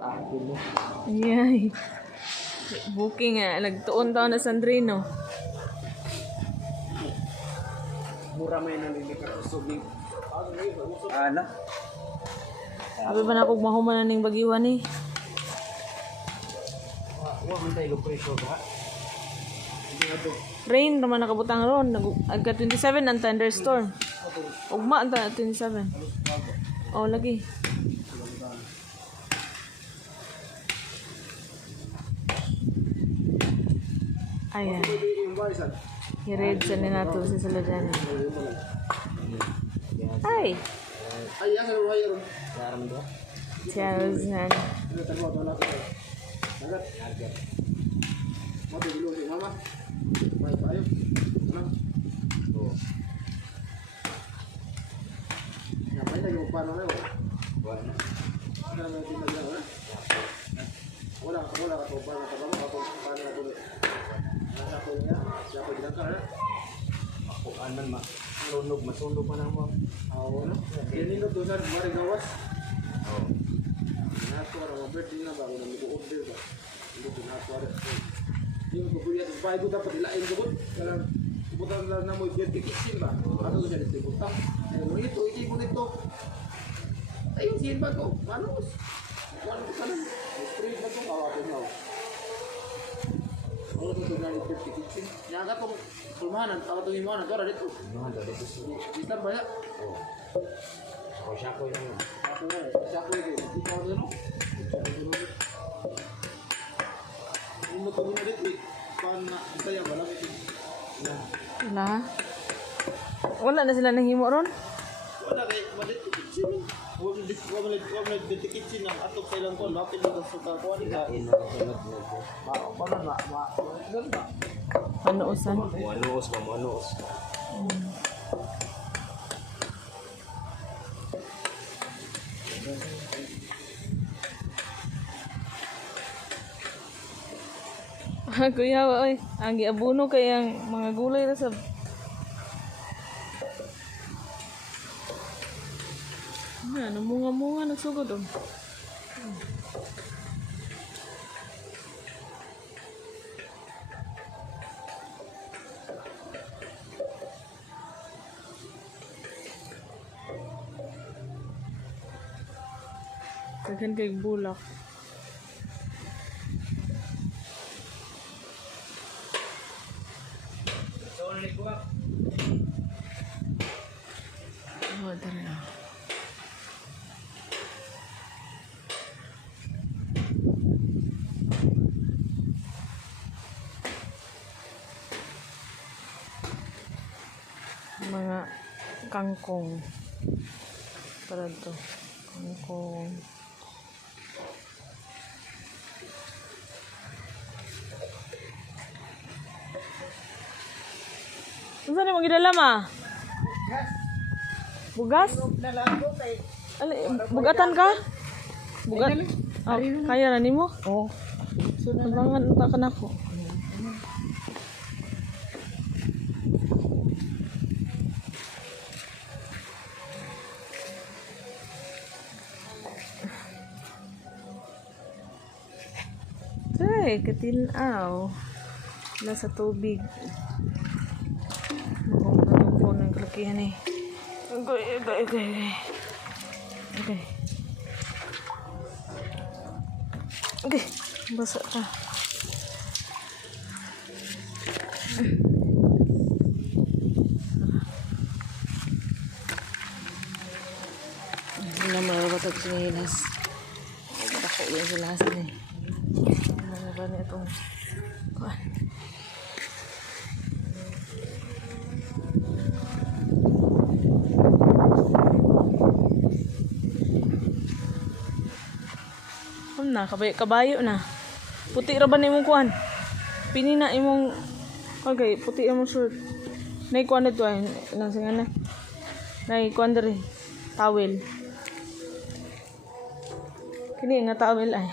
Ayay. Booking nga. Nagtuon taon na Sandrino. Mura may nalilikat sa subig. Ano? Sabi ba na kung mahuman na ning bagiwan eh. Wa man tayo presyo ba? Rain naman nakabutang ron. Agka 27 ang thunderstorm. Ugma ang 27. Oh, lagi. Ayan. I-read sa nila to sa Saladana. Ay! Ay, asa ro hayo ron. Yaram do. Charles na. Ano tanwa do na ko. Nagat. Mo dilo si mama. May payo. Ano? Oh. Ya may tayo pa na yo. Wala. Ano na tinagyan na? Wala ka to pa na trabaho ako pa na ko. Ano ko niya? Dapat dinaka na. Ako anan ma. Lunog masunog pa na mo. Oo no. Kini no to sa Marigawas. Oo. Nato ra birthday na ba ko nang order ba. Hindi ko nato ra. Yung ko buya sa bago dapat ilain ko kala pupunta na mo birthday kitchen ba. Ano sa dito pupunta. Ano ito iki ko nito. Ayun sin ba ko. Manos. Wala ko kanan. Street ba ko awat mo. Kalau tu tunai di tepi kitchen, nyaga tu perumahan, kalau tu gimana? Tu ada itu. Kita banyak. Oh. Kalau siapa yang? Siapa itu? Kita ada no. Ini tu guna itu. Kan kita yang balam itu. Wala. Wala na sila nanghimo ron? Wala kay balik kitchen. Wala di kitchen ang atok sa ilang kon, bakit dito sa kuha nila? Panuusan. Manuos. Kuya, oy, ang giabuno kay ang mga gulay na sa ano, munga-munga nagsugod oh. Kaghan kay bulak. Oh, tara na. Mga kangkong para to kangkong saan mo gidala ma? Bugas? Bugatan ka? Bugat? Oh, kaya na nimo? Oo. Nabangan ta ka na ko. Ay, katinaw. Nasa tubig. Magong po ng kalakihan eh. Okay. Basa ka. Hindi na marabatag sinilas. Dako yan sila sila eh. Ano ba na itong kuhan? Na kabayo na. Puti ra ba nimong kuan? Pini na imong okay, puti imong shirt. Nay kuan dito ay nang singana. Nay kuan diri. Towel. Kini nga towel ay.